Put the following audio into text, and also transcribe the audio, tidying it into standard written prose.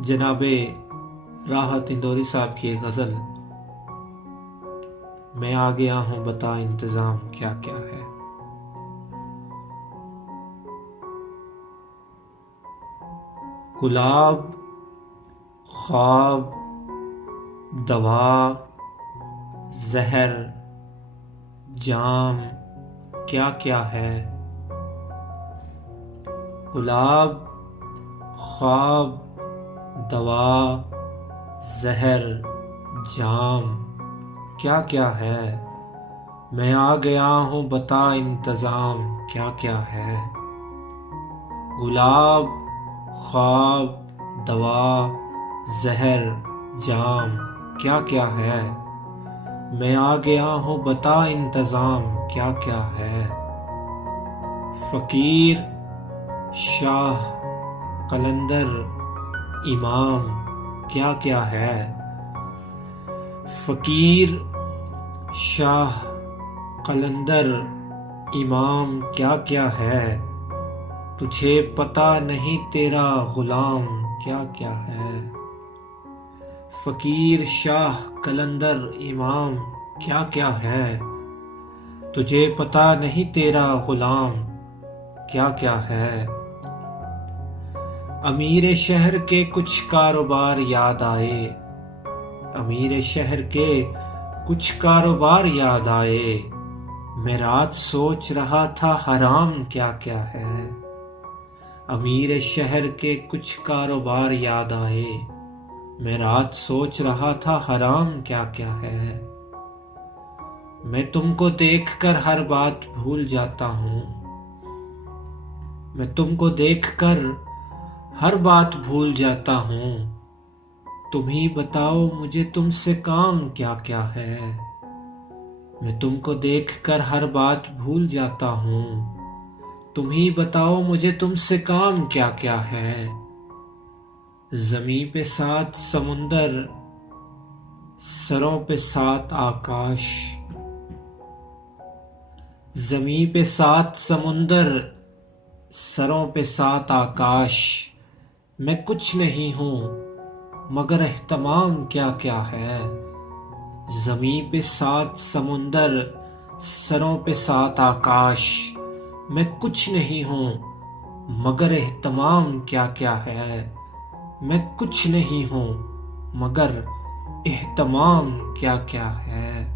जनाबे राहत इंदौरी साहब की एक गज़ल। मैं आ गया हूँ बता इंतज़ाम क्या क्या है। गुलाब, ख्वाब, दवा, जहर, जाम क्या क्या है। गुलाब, ख्वाब, दवा, जहर, जाम क्या क्या है। मैं आ गया हूँ बता इंतज़ाम क्या क्या है। गुलाब, ख्वाब, दवा, जहर, जाम क्या क्या है। मैं आ गया हूँ बता इंतज़ाम क्या क्या है। फ़कीर, शाह, कलंदर, इमाम क्या क्या है। फ़कीर, शाह, कलंदर, इमाम क्या क्या है। तुझे पता नहीं तेरा ग़ुलाम क्या क्या है। फ़कीर, शाह, कलंदर, इमाम क्या क्या है। तुझे पता नहीं तेरा ग़ुलाम क्या क्या है। अमीर शहर के कुछ कारोबार याद आए। अमीर शहर के कुछ कारोबार याद आए। मैं रात सोच रहा था हराम क्या क्या है। अमीर शहर के कुछ कारोबार याद आए। मैं रात सोच रहा था हराम क्या क्या है। मैं तुमको देखकर हर बात भूल जाता हूँ। मैं तुमको देखकर हर बात भूल जाता हूँ। तुम ही बताओ मुझे तुमसे काम क्या क्या है। मैं तुमको देखकर हर बात भूल जाता हूँ। तुम ही बताओ मुझे तुमसे काम क्या क्या है। ज़मीं पे 7 समुंदर, सरों पे 7 आकाश। ज़मीं पे 7 समुंदर, सरों पे 7 आकाश। मैं कुछ नहीं हूँ मगर एहतमाम क्या क्या है। ज़मीं पे 7 समुंदर, सरों पे 7 आकाश। मैं कुछ नहीं हूँ मगर एहतमाम क्या क्या है। मैं कुछ नहीं हूँ मगर एहतमाम क्या क्या है।